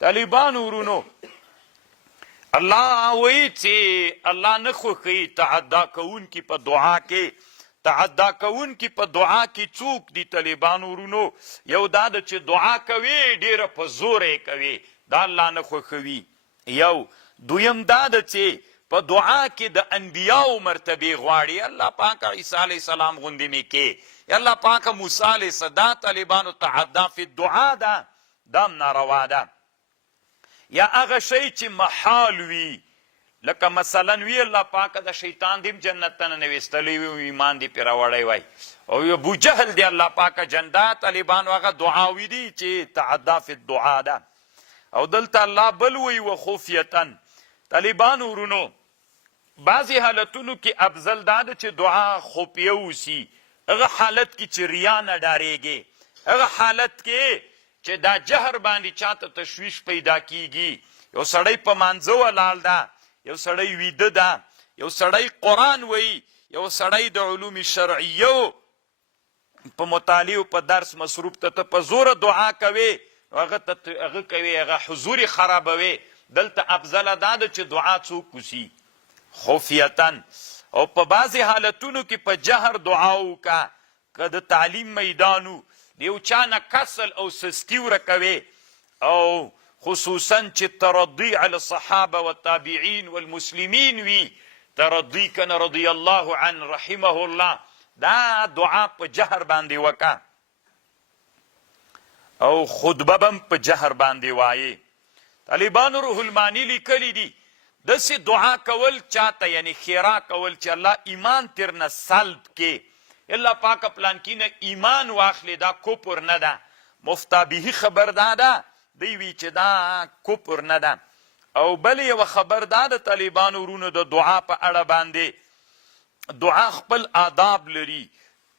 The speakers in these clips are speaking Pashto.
طالبانو ورونو الله وایي چې الله نه خوښوي تعدا کوونکي په دعا کې. تعدا کوونکي په دعا کې څوک دي طالبانو ورونو؟ یو دا ده چې دعا کوي ډېره په زور یې کوي، دا الله نه خوښوي. یو دویم دا ده چې په دعا کې د انبیاو مرتبې غواړي. الله پاکه عیسی علیه السلام غوندې مې کې، الله پاکه موسی علیه السلام. دا طالبانو تعدا فی الدعا ده، دا هم ناروا ده. یا هغه شی چې محال وي، لکه مثلا وی الله پاکه د شیطان دیم جنت ته ننویستلی وي، ایمان دې پرې راوړی وای، او ابو جهل دی الله پاکه جنت. طالبانو هغه دعاوي دي چې تعدا فی الدعا ده. او دلته الله بل وی وخفیتا. طالبانو ورونو بعضې حالتونو کې افضل دا ده چې دعا خفیه وسي. هغه حالت کې چې ریا نه ډارېږي، هغه حالت کې چې دا جهر باندې چاته تشویش پیدا کیږي. یو سړی په مانځه ولاړ ده، یو سړی ویده ده، یو سړی قرآن وایي، یو سړی د علوم شرعیو په مطالعه په درس مصروف ته په زوره دعا کوي، هغه کوي هغه حضور خرابوي. دلته افضل دا ده چې دعا څوک وسي خفیتن. او په بعضې حالتونو کې په جهر دعا وکړه. که د تعلیم میدانو د یو چا نه کسل او سستي ورکوي، او خصوصا چې ترضی علی الصحابه والتابعین والمسلمین وي، ترضی کنه رضی الله عنه رحمه الله، دا دعا په جهر باندې وکړه. او خطبه بم په جهر باندې وایي. طالبانو روح المانی لیکلی دي داسې دعا کول چاته، یعنی خیرا کول چې الله ایمان ترنه سلب کې، الله پاک پلان کې نه ایمان واخلي، دا کفر نه ده. مفتابهی خبر ده دی وی چې دا کفر نه ده. او بل یو خبر ده د طالبانو ورونو د دعا په اړه باندې. دعا خپل آداب لري.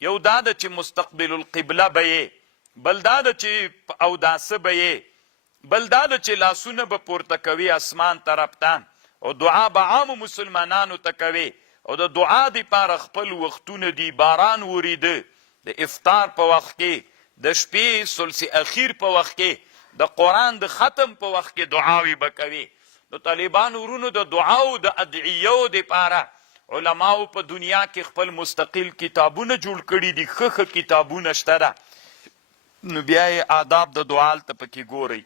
یو دا ده چې مستقبل القبله به یې، بل دا ده چې اوداسه به یې، بل دا ده چې لاسونه به پورته کوي اسمان طرف ته، او دعا به عامو مسلمانانو ته کوي. او د دعا دپاره خپل وختونه دي. باران وریده د افطار په وخت کې، د شپې ثلث اخیر په وخت کې، د قرآن د ختم په وخت کې دعاوې به کوي. نو طالبانو ورونو د دعاو د ادعیو دپاره علماو په دنیا کې خپل مستقل کتابونه جوړ کړي دي، ښه ښه کتابونه شته ده. نو بیا یې آداب د دعا هلته پکې ګورئ.